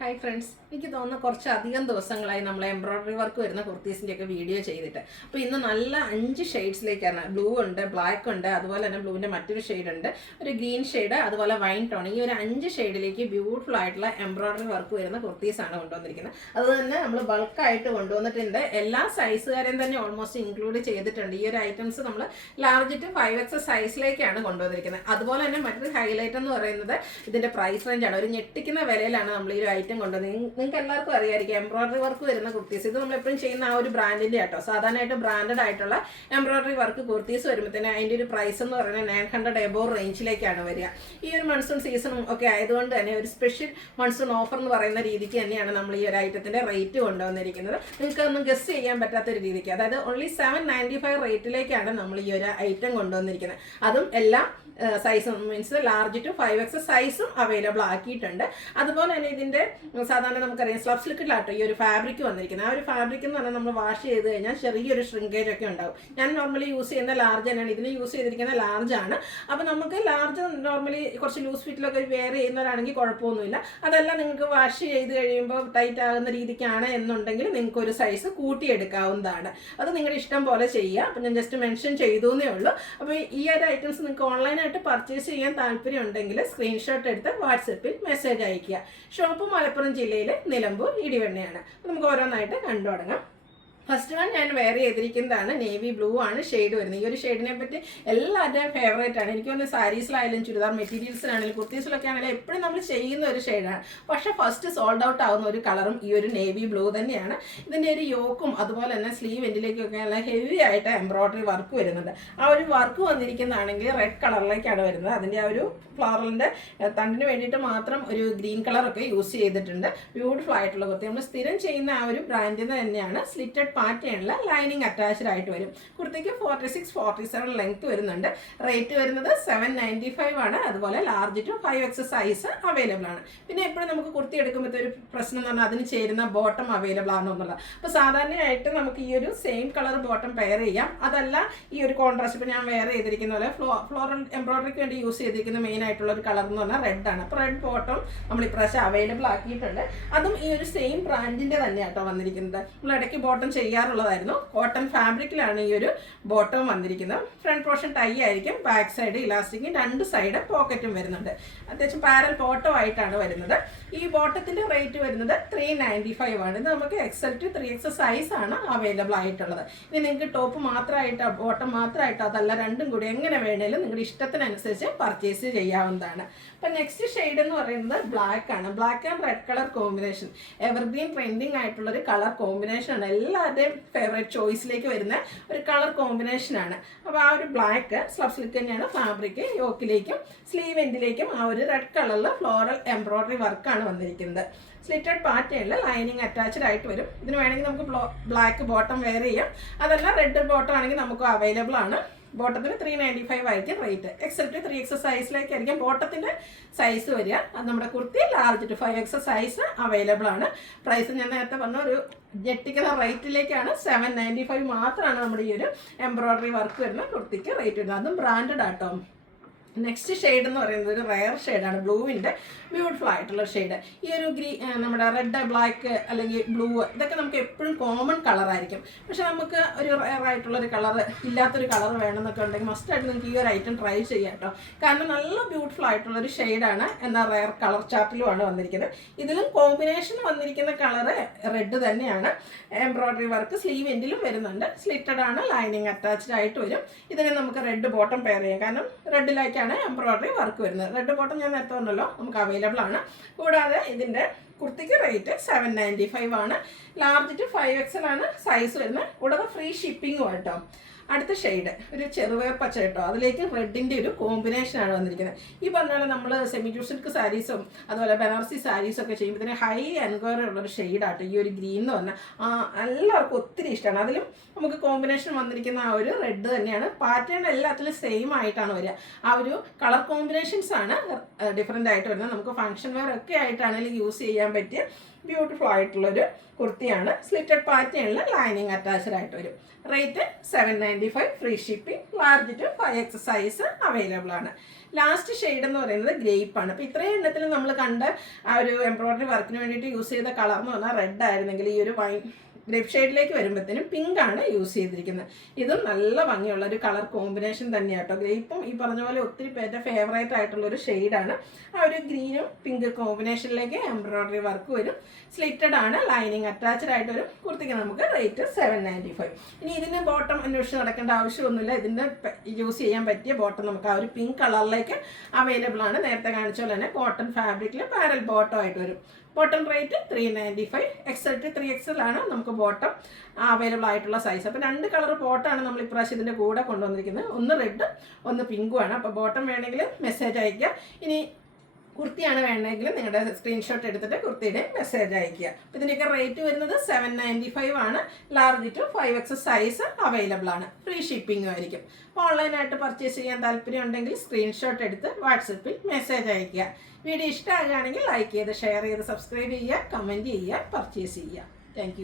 Hi friends, എനിക്ക് തോന്നുന്ന കുറച്ചധികം ദിവസങ്ങളായി നമ്മൾ എംബ്രോയ്ഡറി വർക്ക് വരുന്ന കുർത്തീസിൻ്റെ ഒക്കെ വീഡിയോ ചെയ്തിട്ട്. അപ്പോൾ ഇന്ന് നല്ല 5 ഷെയ്ഡ്സിലേക്കാണ്. ബ്ലൂ ഉണ്ട്, ബ്ലാക്ക് ഉണ്ട്, അതുപോലെ തന്നെ ബ്ലൂവിൻ്റെ മറ്റൊരു ഷെയ്ഡ് ഉണ്ട്, ഒരു ഗ്രീൻ ഷെയ്ഡ്, അതുപോലെ വൈൻ ടോൺ. ഈ ഒരു 5 ഷെയ്ഡിലേക്ക് ബ്യൂട്ടിഫുൾ ആയിട്ടുള്ള എംബ്രോയ്ഡറി വർക്ക് വരുന്ന കുർത്തീസാണ് കൊണ്ടുവന്നിരിക്കുന്നത്. അത് തന്നെ നമ്മൾ ബൾക്കായിട്ട് കൊണ്ടുവന്നിട്ടുണ്ട്. എല്ലാ സൈസുകാരെയും തന്നെ ഓൾമോസ്റ്റ് ഇൻക്ലൂഡ് ചെയ്തിട്ടുണ്ട്. ഈ ഒരു ഐറ്റംസ് നമ്മൾ ലാർജ് ടു 5X സൈസിലേക്കാണ് കൊണ്ടുവന്നിരിക്കുന്നത്. അതുപോലെ തന്നെ മറ്റൊരു ഹൈലൈറ്റ് എന്ന് പറയുന്നത് ഇതിൻ്റെ പ്രൈസ് റേഞ്ചാണ്. ഒരു ഞെട്ടിക്കുന്ന വിലയിലാണ് നമ്മൾ ഈ ഒരു ഐറ്റം കൊണ്ടുവന്നത്. നിങ്ങൾക്ക് എല്ലാവർക്കും അറിയാമായിരിക്കും എംബ്രോയ്ഡറി വർക്ക് വരുന്ന കുർത്തീസ്. ഇത് നമ്മൾ എപ്പോഴും ചെയ്യുന്ന ആ ഒരു ബ്രാൻഡിൻ്റെ ആട്ടോ. സാധാരണയായിട്ട് ബ്രാൻഡഡ് ആയിട്ടുള്ള എംബ്രോയ്ഡറി വർക്ക് കുർത്തീസ് വരുമ്പോഴത്തേന് അതിൻ്റെ ഒരു പ്രൈസ് എന്ന് പറയുന്നത് 900 എബോവ് റേഞ്ചിലേക്കാണ് വരിക. ഈ ഒരു മൺസൂൺ സീസണും ഒക്കെ ആയതുകൊണ്ട് തന്നെ ഒരു സ്പെഷ്യൽ മൺസൂൺ ഓഫർ എന്ന് പറയുന്ന രീതിക്ക് തന്നെയാണ് നമ്മൾ ഈ ഒരു ഐറ്റത്തിൻ്റെ റേറ്റ് കൊണ്ടുവന്നിരിക്കുന്നത്. നിങ്ങൾക്ക് ഒന്നും ഗസ് ചെയ്യാൻ പറ്റാത്തൊരു രീതിക്ക്, അതായത് ഓൺലി 795 റേറ്റിലേക്കാണ് നമ്മൾ ഈ ഒരു ഐറ്റം കൊണ്ടുവന്നിരിക്കുന്നത്. അതും എല്ലാം സൈസും മീൻസ് ലാർജ് ടു 5X സൈസും അവൈലബിൾ ആക്കിയിട്ടുണ്ട്. അതുപോലെ തന്നെ ഇതിൻ്റെ സാധാരണ നമുക്കറിയാം സ്ലബ് സിൽക്കിലാട്ടോ ഈ ഒരു ഫാബ്രിക് വന്നിരിക്കുന്നത്. ആ ഒരു ഫാബ്രിക് എന്ന് പറഞ്ഞാൽ നമ്മൾ വാഷ് ചെയ്ത് കഴിഞ്ഞാൽ ചെറിയൊരു ഷ്രിങ്കേജ് ഒക്കെ ഉണ്ടാവും. ഞാൻ നോർമലി യൂസ് ചെയ്യുന്ന ലാർജ് തന്നെയാണ്. ഇതിന് യൂസ് ചെയ്തിരിക്കുന്ന ലാർജ് ആണ്. അപ്പോൾ നമുക്ക് ലാർജ് നോർമലി കുറച്ച് ലൂസ് ഫിറ്റിലൊക്കെ വെയർ ചെയ്യുന്നവരാണെങ്കിൽ കുഴപ്പമൊന്നുമില്ല. അതെല്ലാം നിങ്ങൾക്ക് വാഷ് ചെയ്ത് കഴിയുമ്പോൾ ടൈറ്റ് ആകുന്ന രീതിക്കാണ് എന്നുണ്ടെങ്കിൽ നിങ്ങൾക്ക് ഒരു സൈസ് കൂട്ടിയെടുക്കാവുന്നതാണ്. അത് നിങ്ങളുടെ ഇഷ്ടം പോലെ ചെയ്യുക. അപ്പോൾ ഞാൻ ജസ്റ്റ് മെൻഷൻ ചെയ്തു എന്നേ ഉള്ളൂ. അപ്പോൾ ഈ ഒരു ഐറ്റംസ് നിങ്ങൾക്ക് ഓൺലൈനായിട്ട് പർച്ചേസ് ചെയ്യാൻ താല്പര്യം ഉണ്ടെങ്കിൽ സ്ക്രീൻഷോട്ട് എടുത്ത് വാട്സപ്പിൽ മെസ്സേജ് അയയ്ക്കുക. ഷോപ്പ് മലപ്പുറം ജില്ലയിലെ നിലമ്പൂർ ഇടിവണ്ണയാണ്. നമുക്ക് ഓരോന്നായിട്ട് കണ്ടു തുടങ്ങാം. ഫസ്റ്റ് വൺ ഞാൻ വെയർ ചെയ്തിരിക്കുന്നതാണ് നേവി ബ്ലൂ ആണ് ഷെയ്ഡ് വരുന്നത്. ഈ ഒരു ഷെയ്ഡിനെ പറ്റി എല്ലാവരുടെയും ഫേവറേറ്റ് ആണ്. എനിക്ക് തോന്നുന്നു സാരീസിലായാലും ചുരിദാർ മെറ്റീരിയൽസിലാണെങ്കിലും കുർത്തീസിലൊക്കെ ആണെങ്കിലും എപ്പോഴും നമ്മൾ ചെയ്യുന്ന ഒരു ഷെയ്ഡാണ്. പക്ഷേ ഫസ്റ്റ് സോൾഡ് ഔട്ട് ആവുന്ന ഒരു കളറും ഈ ഒരു നേവി ബ്ലൂ തന്നെയാണ്. ഇതിൻ്റെ ഒരു യോക്കും അതുപോലെ തന്നെ സ്ലീവ് എൻഡിലേക്കൊക്കെ നല്ല ഹെവി ആയിട്ട് എംബ്രോയ്ഡറി വർക്ക് വരുന്നുണ്ട്. ആ ഒരു വർക്ക് വന്നിരിക്കുന്നതാണെങ്കിൽ റെഡ് കളറിലേക്കാണ് വരുന്നത്. അതിൻ്റെ ആ ഒരു ഫ്ലോറലിൻ്റെ തണ്ടിന് വേണ്ടിയിട്ട് മാത്രം ഒരു ഗ്രീൻ കളറൊക്കെ യൂസ് ചെയ്തിട്ടുണ്ട്. ബ്യൂട്ടിഫുൾ ആയിട്ടുള്ള കുർത്തി നമ്മൾ സ്ഥിരം ചെയ്യുന്ന ആ ഒരു ബ്രാൻഡിൽ തന്നെയാണ്. സ്ലിറ്റഡ് പാറ്റേണിൽ ലൈനിങ് അറ്റാച്ച്ഡ് ആയിട്ട് വരും. കുർത്തിക്ക് 46-47 ലെങ്ത് വരുന്നുണ്ട്. റേറ്റ് വരുന്നത് 795 ആണ്. അതുപോലെ large to 5X size available ആണ്. പിന്നെ എപ്പോഴും നമുക്ക് കുർത്തി എടുക്കുമ്പോഴത്തെ ഒരു പ്രശ്നം എന്ന് പറഞ്ഞാൽ അതിന് ചേരുന്ന ബോട്ടം അവൈലബിൾ ആണോ എന്നുള്ളത്. അപ്പോൾ സാധാരണയായിട്ട് നമുക്ക് ഈ ഒരു സെയിം കളർ ബോട്ടം പെയർ ചെയ്യാം. അതല്ല ഈ ഒരു കോൺട്രാസ്റ്റ് ഇപ്പോൾ ഞാൻ വെയർ ചെയ്തിരിക്കുന്ന പോലെ ഫ്ലോറൽ എംബ്രോയ്ഡറിക്ക് വേണ്ടി യൂസ് ചെയ്തിരിക്കുന്ന മെയിൻ ആയിട്ടുള്ള ഒരു കളർ എന്ന് പറഞ്ഞാൽ റെഡ് ആണ്. അപ്പോൾ റെഡ് ബോട്ടം നമ്മൾ ഇപ്രാവശ്യം അവൈലബിൾ ആക്കിയിട്ടുണ്ട്. അതും ഈ ഒരു സെയിം ബ്രാൻഡിൻ്റെ തന്നെയാട്ടോ വന്നിരിക്കുന്നത്. നമ്മൾ ഇടയ്ക്ക് ബോട്ടം ചെയ്യാറുള്ളതായിരുന്നു. കോട്ടൺ ഫാബ്രിക്കിലാണ് ഈ ഒരു ബോട്ടം വന്നിരിക്കുന്നത്. ഫ്രണ്ട് പോർഷൻ ടൈ ആയിരിക്കും, ബാക്ക് സൈഡ് ഇലാസ്റ്റിക്കും, രണ്ട് സൈഡ് പോക്കറ്റും വരുന്നുണ്ട്. അത്യാവശ്യം പാരൽ ബോട്ടം ആയിട്ടാണ് വരുന്നത്. ഈ ബോട്ടത്തിൻ്റെ റേറ്റ് വരുന്നത് 395 ആണ്. ഇത് നമുക്ക് XL to 3X സൈസ് ആണ് അവൈലബിൾ ആയിട്ടുള്ളത്. ഇനി നിങ്ങൾക്ക് ടോപ്പ് മാത്രമായിട്ടോ ബോട്ടം മാത്രമായിട്ടോ അതല്ല രണ്ടും കൂടി എങ്ങനെ വേണേലും നിങ്ങളുടെ ഇഷ്ടത്തിനനുസരിച്ച് പർച്ചേസ് ചെയ്യാവുന്നതാണ്. അപ്പം നെക്സ്റ്റ് ഷെയ്ഡ് എന്ന് പറയുന്നത് ബ്ലാക്ക് ആണ്. Black and red colour combination evergreen trending ആയിട്ടുള്ളൊരു കളർ കോമ്പിനേഷൻ ആണ്. എല്ലാവരുടെയും ഫേവറേറ്റ് ചോയ്സിലേക്ക് വരുന്ന ഒരു കളർ കോമ്പിനേഷനാണ്. അപ്പോൾ ആ ഒരു ബ്ലാക്ക് സ്ലബ് സിൽക്ക് തന്നെയാണ് ഫാബ്രിക്. യോക്കിലേക്കും സ്ലീവ് എൻഡിലേക്കും ആ ഒരു റെഡ് കളറിൽ ഫ്ലോറൽ എംബ്രോയ്ഡറി വർക്കാണ് വന്നിരിക്കുന്നത്. സ്ലിറ്റഡ് പാറ്റേണിൽ ലൈനിങ് അറ്റാച്ച്ഡ് ആയിട്ട് വരും. ഇതിന് വേണമെങ്കിൽ നമുക്ക് ബ്ലാക്ക് ബോട്ടം വെയർ ചെയ്യാം. അതല്ല റെഡ് ബോട്ടം ആണെങ്കിൽ നമുക്ക് അവൈലബിൾ ആണ്. ബോട്ടത്തിന് 395 ആയിരിക്കും റേറ്റ്. XL to 3X സൈസിലേക്കായിരിക്കും ബോട്ടത്തിൻ്റെ സൈസ് വരിക. അത് നമ്മുടെ kurti large to 5X size available ആണ്. പ്രൈസ് ഞാൻ നേരത്തെ പറഞ്ഞ ഒരു ഞെട്ടിക്കുന്ന റേറ്റിലേക്കാണ്. 795 മാത്രമാണ് നമ്മുടെ ഈ ഒരു എംബ്രോയ്ഡറി വർക്ക് വരുന്ന കുർത്തിക്ക് റേറ്റ് വരുന്നത്. അതും ബ്രാൻഡഡ് ആട്ടോ. നെക്സ്റ്റ് ഷെയ്ഡ് എന്ന് പറയുന്നത് ഒരു റയർ ഷെയ്ഡാണ്. ബ്ലൂവിൻ്റെ ബ്യൂട്ടിഫുൾ ആയിട്ടുള്ള ഷെയ്ഡ്. ഈ ഒരു നമ്മുടെ റെഡ്, ബ്ലാക്ക് അല്ലെങ്കിൽ ബ്ലൂ ഇതൊക്കെ നമുക്ക് എപ്പോഴും കോമൺ കളറായിരിക്കും. പക്ഷെ നമുക്ക് ഒരു റയർ ആയിട്ടുള്ളൊരു കളർ ഇല്ലാത്തൊരു കളർ വേണമെന്നൊക്കെ ഉണ്ടെങ്കിൽ മസ്റ്റായിട്ട് നിങ്ങൾക്ക് ഈ ഒരു ഐറ്റം ട്രൈ ചെയ്യാം കേട്ടോ. കാരണം നല്ല ബ്യൂട്ടിഫുൾ ആയിട്ടുള്ളൊരു ഷെയ്ഡാണ്. എന്നാൽ റയർ കളർ ചാർട്ടിലുമാണ് വന്നിരിക്കുന്നത്. ഇതിലും കോമ്പിനേഷൻ വന്നിരിക്കുന്ന കളറ് റെഡ് തന്നെയാണ്. എംബ്രോയ്ഡറി വർക്ക് സ്ലീവ് എൻഡിലും വരുന്നുണ്ട്. സ്ലിറ്റഡ് ആണ്, ലൈനിങ് അറ്റാച്ച്ഡ് ആയിട്ട് വരും. ഇതിനെ നമുക്ക് റെഡ് ബോട്ടം പെയർ ചെയ്യാം. കാരണം റെഡിലേക്ക് എംബ്രോയ്ഡറി വർക്ക് വരുന്നത്. റെഡ് ബോട്ടം ഞാൻ നേരത്തെ പറഞ്ഞല്ലോ നമുക്ക് അവൈലബിൾ ആണ്. കൂടാതെ ഇതിൻ്റെ കുർത്തിക്ക് റേറ്റ് 795 ആണ്. ലാർജ് ടു 5X ആണ് സൈസ് വരുന്നത്. കൂടാതെ ഫ്രീ ഷിപ്പിങ്ങും കേട്ടോ. അടുത്ത ഷെയ്ഡ് ഒരു ചെറുവേർ പച്ച കേട്ടോ. അതിലേക്ക് റെഡിൻ്റെ ഒരു കോമ്പിനേഷനാണ് വന്നിരിക്കുന്നത്. ഈ പറഞ്ഞാൽ നമ്മൾ സെമി ടു സിൽക്ക് സാരീസും അതുപോലെ ബനാറസി സാരീസും ഒക്കെ ചെയ്യുമ്പോൾ ഹൈ എൻക്വയറി ഉള്ളൊരു ഷെയ്ഡാട്ടോ ഈ ഒരു ഗ്രീൻ എന്ന് പറഞ്ഞാൽ. എല്ലാവർക്കും ഒത്തിരി ഇഷ്ടമാണ്. അതിലും നമുക്ക് കോമ്പിനേഷൻ വന്നിരിക്കുന്ന ആ ഒരു റെഡ് തന്നെയാണ്. പാറ്റേൺ എല്ലാത്തിലും സെയിം ആയിട്ടാണ് വരിക. ആ ഒരു കളർ കോമ്പിനേഷൻസ് ആണ് ഡിഫറെൻ്റ് ആയിട്ട് വരുന്നത്. നമുക്ക് ഫംഗ്ഷൻ വെയർ ഒക്കെ ആയിട്ടാണെങ്കിലും യൂസ് ചെയ്യാൻ പറ്റിയ ബ്യൂട്ടിഫുൾ ആയിട്ടുള്ളൊരു കുർത്തിയാണ്. സ്ലിറ്റഡ് പാറ്റേണിൽ ലൈനിങ് അറ്റാച്ച്ഡ് ആയിട്ട് വരും. Rate 795 free shipping. Large to 5X size available ആണ്. ലാസ്റ്റ് ഷെയ്ഡ് എന്ന് പറയുന്നത് ഗ്രേപ്പാണ്. അപ്പോൾ ഇത്രയും എണ്ണത്തിൽ നമ്മൾ കണ്ട ആ ഒരു എംബ്രോയിഡറി വർക്കിന് വേണ്ടിയിട്ട് യൂസ് ചെയ്ത കളർ എന്ന് പറഞ്ഞാൽ റെഡ് ആയിരുന്നെങ്കിൽ ഈ ഒരു ഗ്രേപ്പ് ഷെയ്ഡിലേക്ക് വരുമ്പോഴത്തേനും പിങ്ക് ആണ് യൂസ് ചെയ്തിരിക്കുന്നത്. ഇതും നല്ല ഭംഗിയുള്ള ഒരു കളർ കോമ്പിനേഷൻ തന്നെയാണ് കേട്ടോ. ഗ്രേപ്പും ഈ പറഞ്ഞ പോലെ ഒത്തിരി പേരുടെ ഫേവറേറ്റ് ആയിട്ടുള്ള ഒരു ഷെയ്ഡാണ്. ആ ഒരു ഗ്രീനും പിങ്ക് കോമ്പിനേഷനിലേക്ക് എംബ്രോയിഡറി വർക്ക് വരും. സ്ലിറ്റഡ് ആണ്, ലൈനിങ് അറ്റാച്ച്ഡ് ആയിട്ട് വരും. കുർത്തിക്ക് നമുക്ക് റേറ്റ് 795. ഇനി ഇതിന് ബോട്ടം അന്വേഷിച്ച് നടക്കേണ്ട ആവശ്യമൊന്നുമില്ല. ഇതിൻ്റെ യൂസ് ചെയ്യാൻ പറ്റിയ ബോട്ടം നമുക്ക് ആ ഒരു പിങ്ക് കളറിലേക്ക് അവൈലബിൾ ആണ്. നേരത്തെ കാണിച്ച പോലെ തന്നെ കോട്ടൺ ഫാബ്രിക്കിൽ പാരൽ ബോട്ടം ആയിട്ട് വരും. Bottom rate 395. XL to 3XL ആണ് നമുക്ക് ബോട്ടം അവൈലബിൾ ആയിട്ടുള്ള സൈസ്. അപ്പോൾ 2 കളർ ബോട്ടമാണ് നമ്മൾ ഇപ്രാവശ്യം ഇതിൻ്റെ കൂടെ കൊണ്ടുവന്നിരിക്കുന്നത്. ഒന്ന് റെഡ്, ഒന്ന് പിങ്കുമാണ്. അപ്പോൾ ബോട്ടം വേണമെങ്കിൽ മെസ്സേജ് അയയ്ക്കുക. ഇനി കുർത്തിയാണ് വേണമെങ്കിൽ നിങ്ങളുടെ സ്ക്രീൻഷോട്ട് എടുത്തിട്ട് കുർത്തിയുടെ മെസ്സേജ് അയയ്ക്കുക. അപ്പോൾ ഇതിൻ്റെയൊക്കെ റേറ്റ് വരുന്നത് 795 ആണ്. Large to 5X size available ആണ്. ഫ്രീ ഷിപ്പിംഗും ആയിരിക്കും. അപ്പോൾ ഓൺലൈനായിട്ട് പർച്ചേസ് ചെയ്യാൻ താല്പര്യം ഉണ്ടെങ്കിൽ സ്ക്രീൻഷോട്ട് എടുത്ത് വാട്സപ്പിൽ മെസ്സേജ് അയയ്ക്കുക. വീഡിയോ ഇഷ്ടമാകുകയാണെങ്കിൽ ലൈക്ക് ചെയ്ത് ഷെയർ ചെയ്ത് സബ്സ്ക്രൈബ് ചെയ്യുക, കമൻറ്റ് ചെയ്യുക, പർച്ചേസ് ചെയ്യുക. താങ്ക്